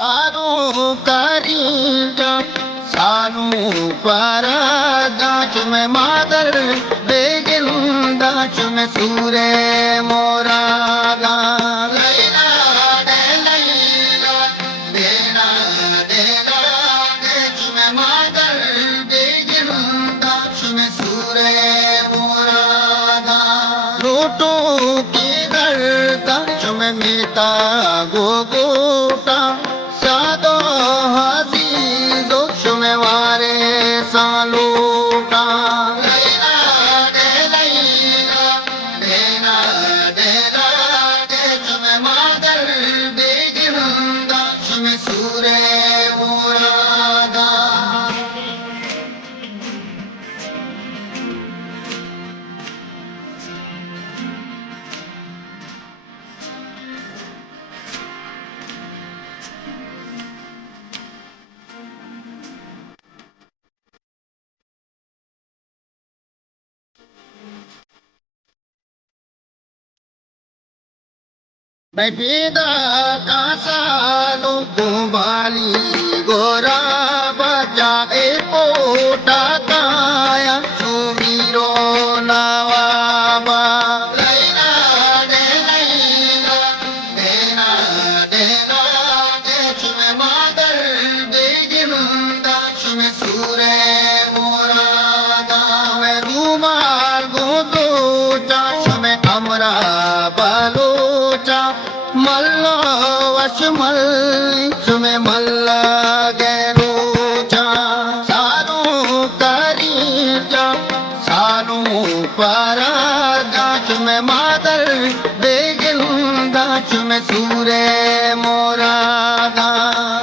Anu karinja sanu parada chume madar beginda chume sure moraga laila de laila dena dena de chume madar beginda chume sure moraga loto ki darda chume mita gogota Sado hazizo shumeware saluka Laila de Laila dena dena de chume madar begirunda chume sure murada Bebida casa no kumbali gora baja epota kaya sumiro nawaba Laila de Laila dena dena de chume madar begimunda chume sure murada me rumal godo cha chume amra balocha malla vashmal chume malla gerocha sanu karija sanu parada chume madar beginda chume sure morada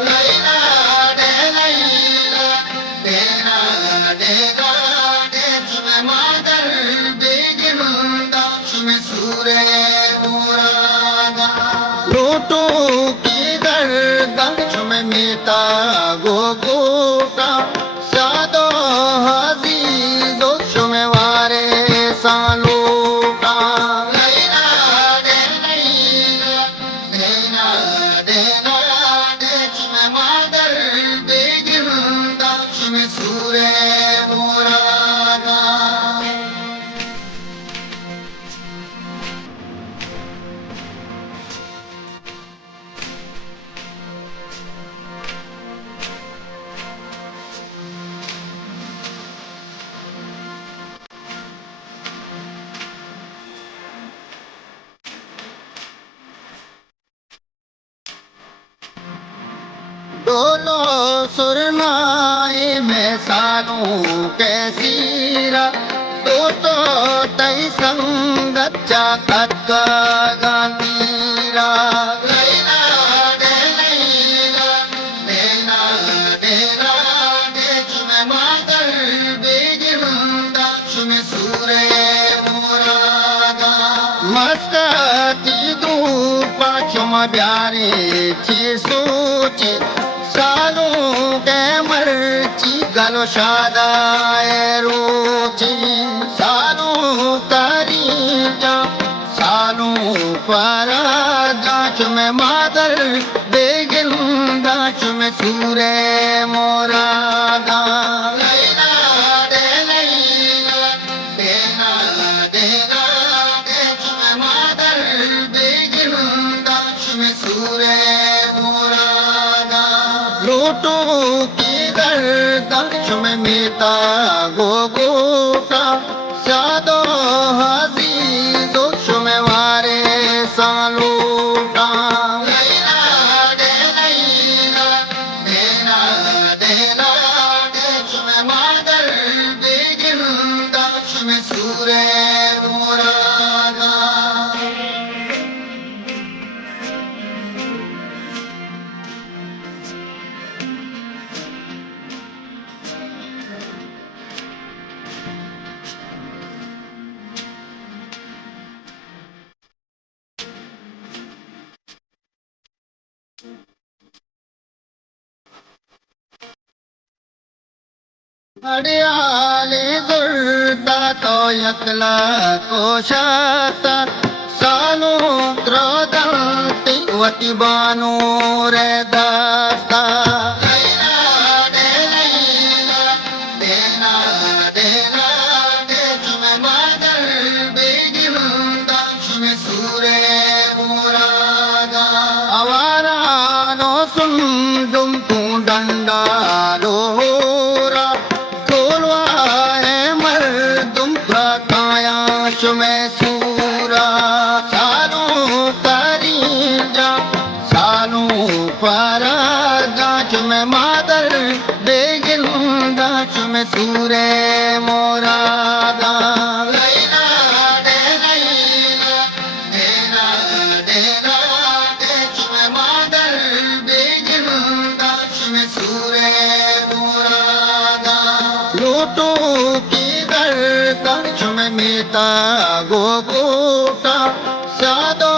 laila de laila dena dena de chume madar beginda chume sure morada loto ki darda chume mita gogota sado hazizo chume ware saluka laila de laila dena dena de chume madar begirunda chume sure murada डोलो सुरनाए में सानू कैसीरा तो तई संगच्चा कत्का गांधीरा लैला दे लैला देना देना दे चुमे मातर बेगिरुंदा चुमे सूरे मुरादा मस्कती धूपा चुम प्यारे ची सोचे सानू के मर्ची गलो शादाए रोची सानू करीजा सानू पराजा चुमे मादर बेगिंदा चुमे सूरे मोरादा लैला दे लैला देना देना दे चुमे मादर बेगिंदा चुमे सूरे मोरादा लोटो की दर्दा चुमे मीता गोगोटा सादो हजीजो चुमे वारे सालूटा लैला दे लैला देना देना दे चुमे मादर बेगिंदा चुमे सूरे मोरादा अड़ियाले दुर्दा तो यकला कोशाता सानु क्रोधंति वती बानो रे दास्ता awarano sundum tundanda lohora tolwa hai mardum prakaya shume sura salu karinja salu paraga chume madar beginda chume sure morada लोटो की दर्द में मीता गोगोटा सादो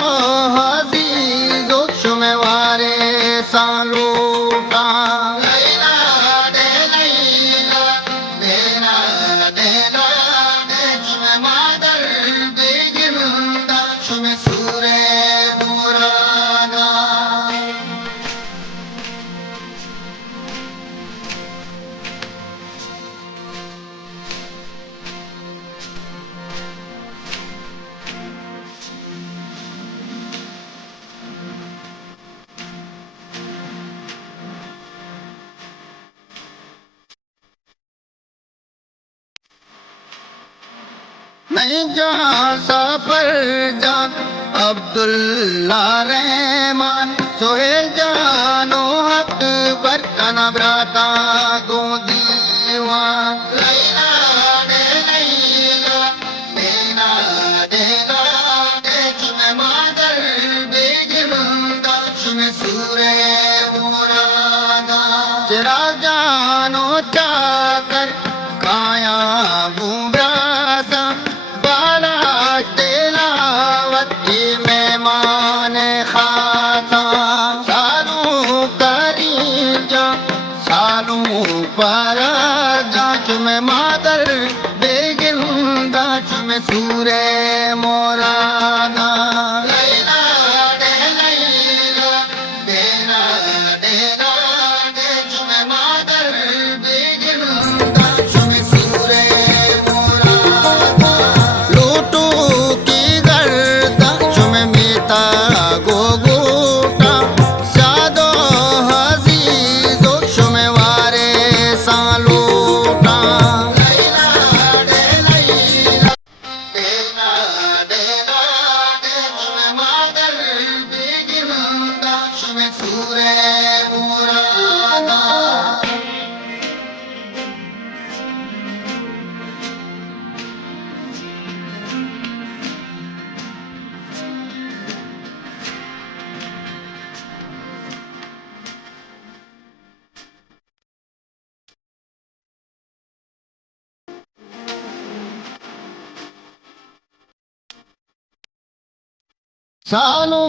हजीजो शुमे वारे सालोटा नहीं जहाँ सफर जान अब्दुल्ला रहमान सोहेल जानो हक बरकना ब्राता को दीवान तेरा जानो चाकर काया बुमराता बाला तेलावती मेहमान खाता सालू करीजा सालू पराजा चुमे मादर बेगिन चुमे सूरे मोराना सालू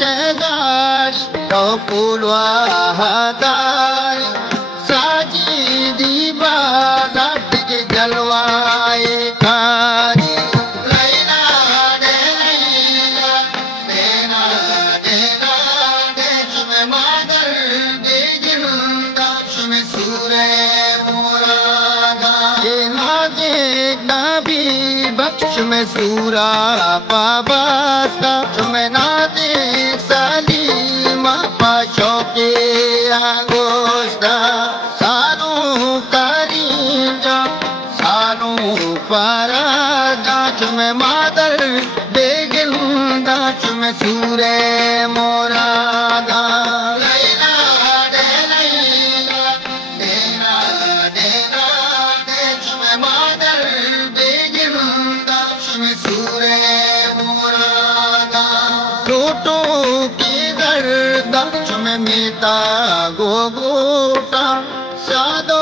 के गाश तो पुलवा हदार साजी दीवा लट के जलवाए खारी बख्श में सूरा पाबासा तुम्हें ना दे सलीमा पाशो के आगोस्ता सानू करीजा सानू पराजा तुम्हें मादर बेगिंदा तुम्हें सूरे मोरादा मीता गोगोटा सादो